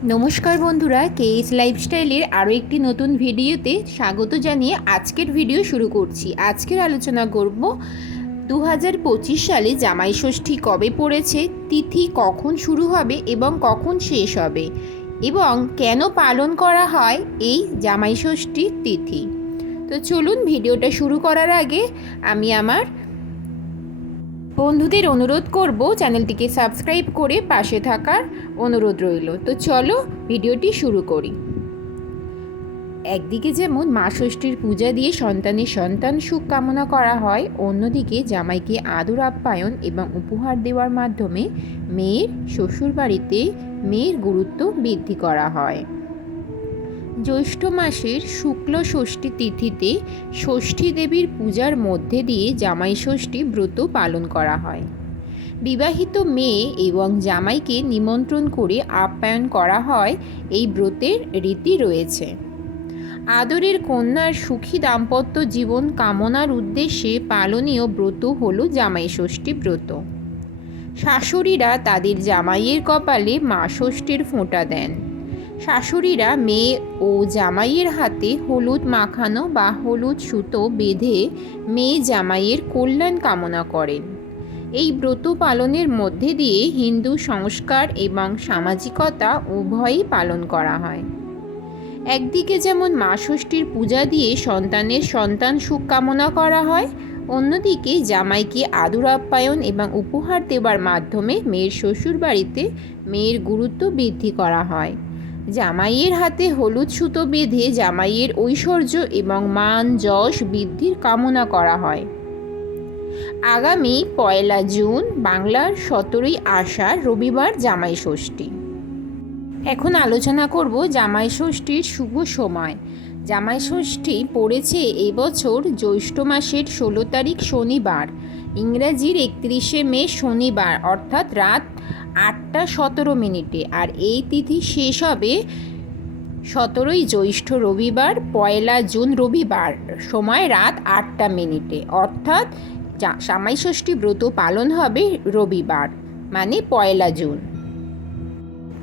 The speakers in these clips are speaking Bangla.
নমস্কার বন্ধুরা কেএস লাইফস্টাইলের আরও একটি নতুন ভিডিওতে স্বাগত জানিয়ে আজকের ভিডিও শুরু করছি। আজকের আলোচনা করব দু হাজার পঁচিশ সালে জামাই ষষ্ঠী কবে পড়েছে, তিথি কখন শুরু হবে এবং কখন শেষ হবে এবং কেন পালন করা হয় এই জামাই ষষ্ঠীর তিথি। তো চলুন ভিডিওটা শুরু করার আগে আমি আমার বন্ধুদের অনুরোধ করব চ্যানেলটিকে সাবস্ক্রাইব করে পাশে থাকার অনুরোধ রইল। তো চলো ভিডিওটি শুরু করি। একদিকে যেমন মা ষষ্ঠীর পূজা দিয়ে সন্তানের সন্তান সুখ কামনা করা হয়, অন্যদিকে জামাইকে আদর, আপ্যায়ন এবং উপহার দেওয়ার মাধ্যমে মেয়ের শ্বশুরবাড়িতে মেয়ের গুরুত্ব বৃদ্ধি করা হয়। জ্যৈষ্ঠ মাসের শুক্ল ষষ্ঠী তিথিতে ষষ্ঠী দেবীর পূজার মধ্যে দিয়ে জামাই ষষ্ঠী ব্রত পালন করা হয়। বিবাহিত মেয়ে এবং জামাইকে নিমন্ত্রণ করে আপ্যায়ন করা হয় এই ব্রতের রীতি রয়েছে। আদরের কন্যার সুখী দাম্পত্য জীবন কামনার উদ্দেশ্যে পালনীয় ব্রত হল জামাই ষষ্ঠী ব্রত। শাশুড়িরা তাদের জামাইয়ের কপালে মা ষষ্ঠীর ফোঁটা দেন। শাশুড়িরা মেয়ে ও জামাইয়ের হাতে হলুদ মাখানো বা হলুদ সুতো বেঁধে মেয়ে জামাইয়ের কল্যাণ কামনা করেন। এই ব্রত পালনের মধ্যে দিয়ে হিন্দু সংস্কার এবং সামাজিকতা উভয়ই পালন করা হয়। একদিকে যেমন মা ষষ্ঠীর পূজা দিয়ে সন্তানের সন্তান সুখ কামনা করা হয়, অন্যদিকে জামাইকে আদর আপ্যায়ন এবং উপহার দেওয়ার মাধ্যমে মেয়ের শ্বশুর বাড়িতে মেয়ের গুরুত্ব বৃদ্ধি করা হয়। জামাইয়ের হাতে হলুদ সুতো বেঁধে জামাইয়ের ঐশ্বর্য এবং মান যশ বৃদ্ধির কামনা করা হয়। আগামী পয়লা জুন, বাংলার সতেরোই আষাঢ়, রবিবার জামাই ষষ্ঠী। এখন আলোচনা করব জামাই ষষ্ঠীর শুভ সময়। জামাই ষষ্ঠী পড়েছে এবছর জ্যৈষ্ঠ মাসের ষোলো তারিখ শনিবার, ইংরাজির একত্রিশে মে শনিবার, অর্থাৎ রাত আটটা সতেরো মিনিটে। আর এই তিথি শেষ হবে সতেরোই জ্যৈষ্ঠ রবিবার, পয়লা জুন রবিবার সময় রাত আটটা মিনিটে। অর্থাৎ জামাই ষষ্ঠী ব্রত পালন হবে রবিবার মানে পয়লা জুন।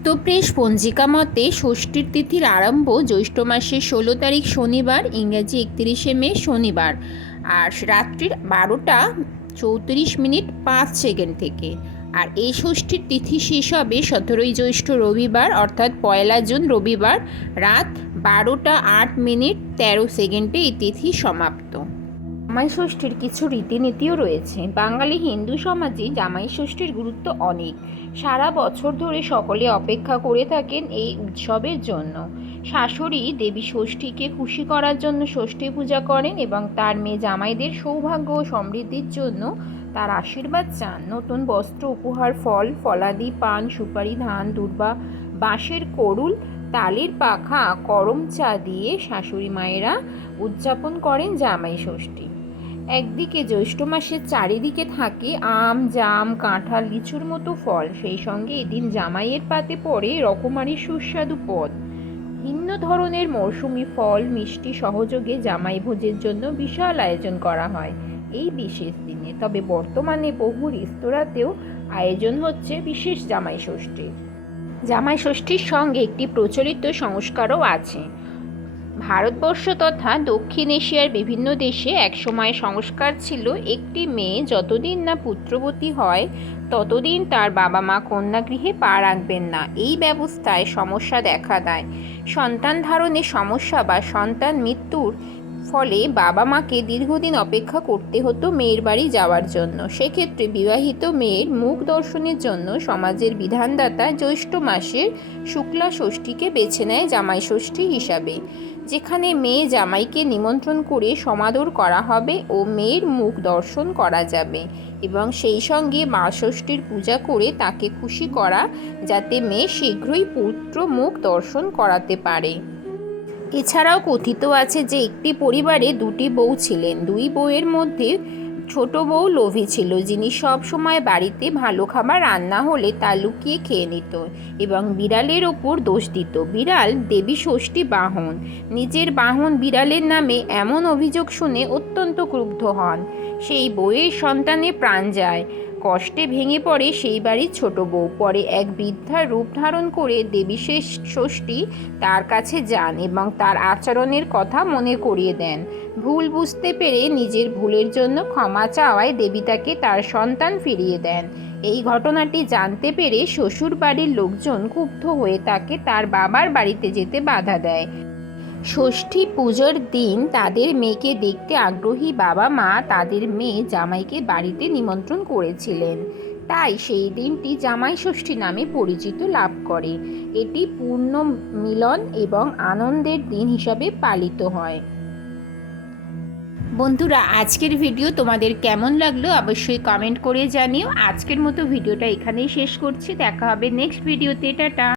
তো প্রেস, পঞ্জিকা মতে ষষ্ঠীর তিথির আরম্ভ জ্যৈষ্ঠ মাসের ষোলো তারিখ শনিবার, ইংরাজি একত্রিশে মে শনিবার। আর রাত্রির বারোটা চৌত্রিশ মিনিট পাঁচ সেকেন্ড থেকে। আর এই ষষ্ঠীর তিথি শেষ হবে সতেরোই জ্যৈষ্ঠ রবিবার, অর্থাৎ পয়লা জুন রবিবার রাত বারোটা আট মিনিট তেরো সেকেন্ডে এই তিথি সমাপ্ত। জামাই ষষ্ঠীর কিছু রীতিনীতিও রয়েছে। বাঙালি হিন্দু সমাজে জামাই ষষ্ঠীর গুরুত্ব অনেক। সারা বছর ধরে সকলে অপেক্ষা করে থাকেন এই উৎসবের জন্য। শাশুড়ি দেবী ষষ্ঠীকে খুশি করার জন্য ষষ্ঠী পূজা করেন এবং তার মেয়ে জামাইদের সৌভাগ্য ও সমৃদ্ধির জন্য তার আশীর্বাদ চান। নতুন বস্ত্র, উপহার, ফল, ফলাদি, পান, সুপারি, ধান, দুর্বা, বাঁশের করুল, তালের পাখা, করম চা দিয়ে শাশুড়ি মায়েরা উদযাপন করেন জামাই ষষ্ঠী। একদিকে জ্যৈষ্ঠ মাসের চারিদিকে থাকে আম, জাম, কাঁঠাল, লিচুর মতো ফল। সেই সঙ্গে এদিন জামাইয়ের পাতে পড়ে রকমারি সুস্বাদু পদ। ভিন্ন ধরনের মৌসুমি ফল, মিষ্টি সহযোগে জামাই ভোজের জন্য বিশাল আয়োজন করা হয় এই বিশেষ দিনে। তবে বর্তমানে বহু রেস্তোরাঁতেও আয়োজন হচ্ছে বিশেষ জামাই ষষ্ঠীর। জামাই ষষ্ঠীর সঙ্গে একটি প্রচলিত সংস্কারও আছে। ভারতবর্ষ তথা দক্ষিণ এশিয়ার বিভিন্ন দেশে একসময় সংস্কার ছিল একটি মেয়ে। যতদিন না পুত্রবতী হয়, ততদিন তার বাবা মা কন্যাগৃহে পা রাখবেন না। এই ব্যবস্থায় সমস্যা দেখা দেয়। সন্তান ধারণে সমস্যা বা সন্তান মৃত্যুর ফলে বাবা মাকে দীর্ঘদিন অপেক্ষা করতে হতো মেয়ের বাড়ি যাওয়ার জন্য। সেক্ষেত্রে বিবাহিত মেয়ের মুখ দর্শনের জন্য সমাজের বিধানদাতা জ্যৈষ্ঠ মাসের শুক্লা ষষ্ঠীকে বেছে নেয় জামাই ষষ্ঠী হিসাবে। যেখানে মেয়ে জামাইকে নিমন্ত্রণ করে সমাদর করা হবে ও মেয়ের মুখ দর্শন করা যাবে এবং সেই সঙ্গে মা ষষ্ঠীর পূজা করে তাকে খুশি করা যাতে মেয়ে শীঘ্রই পুত্র মুখ দর্শন করাতে পারে। এছাড়াও কথিত আছে যে একটি পরিবারে দুটি বউ ছিলেন। দুই বউয়ের মধ্যে ছোট বউ লোভী ছিল, যিনি সব সময় বাড়িতে ভালো খাবার রান্না হলে তা লুকিয়ে খেয়ে নিত এবং বিড়ালের ওপর দোষ দিত। বিড়াল দেবী ষষ্ঠী বাহন। নিজের বাহন বিড়ালের নামে এমন অভিযোগ শুনে অত্যন্ত ক্রুব্ধ হন। সেই বইয়ের সন্তানে প্রাণ যায়। কষ্টে ভেঙে পড়ে সেই বাড়ির ছোট বউ। পরে এক বৃদ্ধার রূপ ধারণ করে দেবী ষষ্ঠী তার কাছে যান এবং তার আচরণের কথা মনে করিয়ে দেন। ভুল বুঝতে পেরে নিজের ভুলের জন্য ক্ষমা চাওয়ায় দেবী তাকে তার সন্তান ফিরিয়ে দেন। এই ঘটনাটি জানতে পেরে শ্বশুর বাড়ির লোকজন ক্ষুব্ধ হয়ে তাকে তার বাবার বাড়িতে যেতে বাধা দেয়। ষষ্ঠী পুজোর দিন তাদের মেয়েকে দেখতে আগ্রহী বাবা মা তাদের মেয়ে জামাইকে বাড়িতে নিমন্ত্রণ করেছিলেন। তাই সেই দিনটি জামাই ষষ্ঠী নামে পরিচিত লাভ করে। এটি পূর্ণ মিলন এবং আনন্দের দিন হিসাবে পালিত হয়। বন্ধুরা, আজকের ভিডিও তোমাদের কেমন লাগল অবশ্যই কমেন্ট করে জানিও। আজকের মতো ভিডিওটা এখানেই শেষ করছি। দেখা হবে নেক্সট ভিডিওতে টাটা।